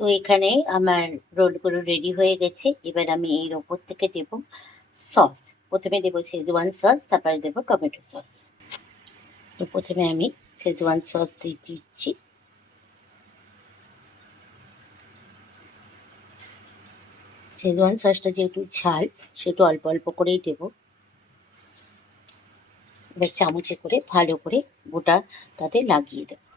তো এখানে আমার রোলগুলো রেডি হয়ে গেছে। এবার আমি এর ওপর থেকে দেব সস প্রথমে দেবো শেজওয়ান সস তারপরে দেবো টমেটো সস তো প্রথমে আমি শেজওয়ান সস দিয়ে দিচ্ছি। শেজওয়ান সসটা যেহেতু ঝাল, সেহেতু অল্প অল্প করেই দেবো। এবার চামচে করে ভালো করে গোটাটাতে লাগিয়ে দেবো।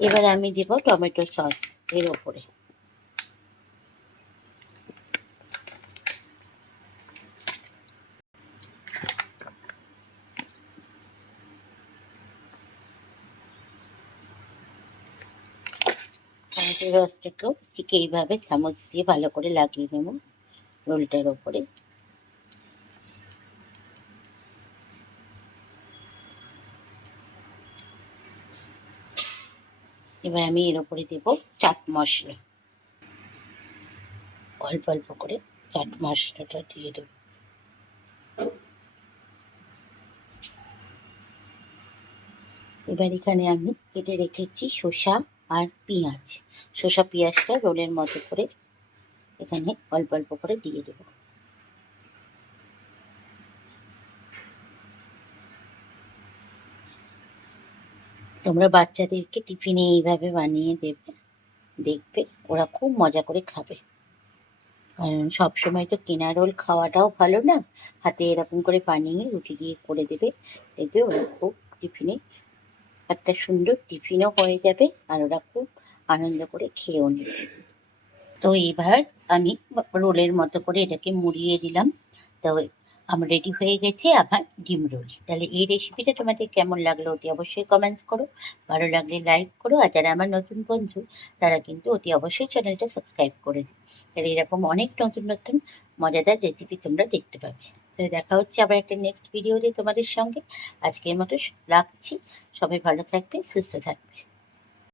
এবার আমি দেব টমেটো সস এর ওপরে। রসটাকেও ঠিক এইভাবে চামচ দিয়ে ভালো করে লাগিয়ে নেব রোলটার ওপরে। এবার আমি এর ওপরে দেব চাট মশলা। অল্প অল্প করে চাট মশলাটা দিয়ে দেব। এবার এখানে আমি কেটে রেখেছি শসা আর পেঁয়াজ। শসা পেঁয়াজটা রোলের মতো করে এখানে অল্প অল্প করে দিয়ে দেবো। তোমরা বাচ্চাদেরকে টিফিনে এইভাবে বানিয়ে দেবে, দেখবে, ওরা খুব মজা করে খাবে। কারণ সবসময় তো কেনা রোল খাওয়াটাও ভালো না, হাতে এরকম করে বানিয়ে রুটি দিয়ে করে দেবে, দেখবে ওরা খুব টিফিনে একটা সুন্দর টিফিনও হয়ে যাবে আর ওরা খুব আনন্দ করে খেয়েও নেবে। তো এবার আমি রোলের মতো করে এটাকে মুড়িয়ে দিলাম। তো আমার রেডি হয়ে গেছে আমার ডিম রোল। তাহলে এই রেসিপিটা তোমাদের কেমন লাগল অতি অবশ্যই কমেন্টস করো। ভালো লাগলে লাইক করো। আর যারা আমার নতুন বন্ধু, তারা কিন্তু অতি অবশ্যই চ্যানেলটা সাবস্ক্রাইব করে দিও। তাহলে এরকম অনেক নতুন নতুন মজাদার রেসিপি তোমরা দেখতে পাবে। তাহলে দেখা হচ্ছে আবার একটা নেক্সট ভিডিওতে তোমাদের সঙ্গে। আজকের মতো রাখছি। সবাই ভালো থাকবে, সুস্থ থাকবে।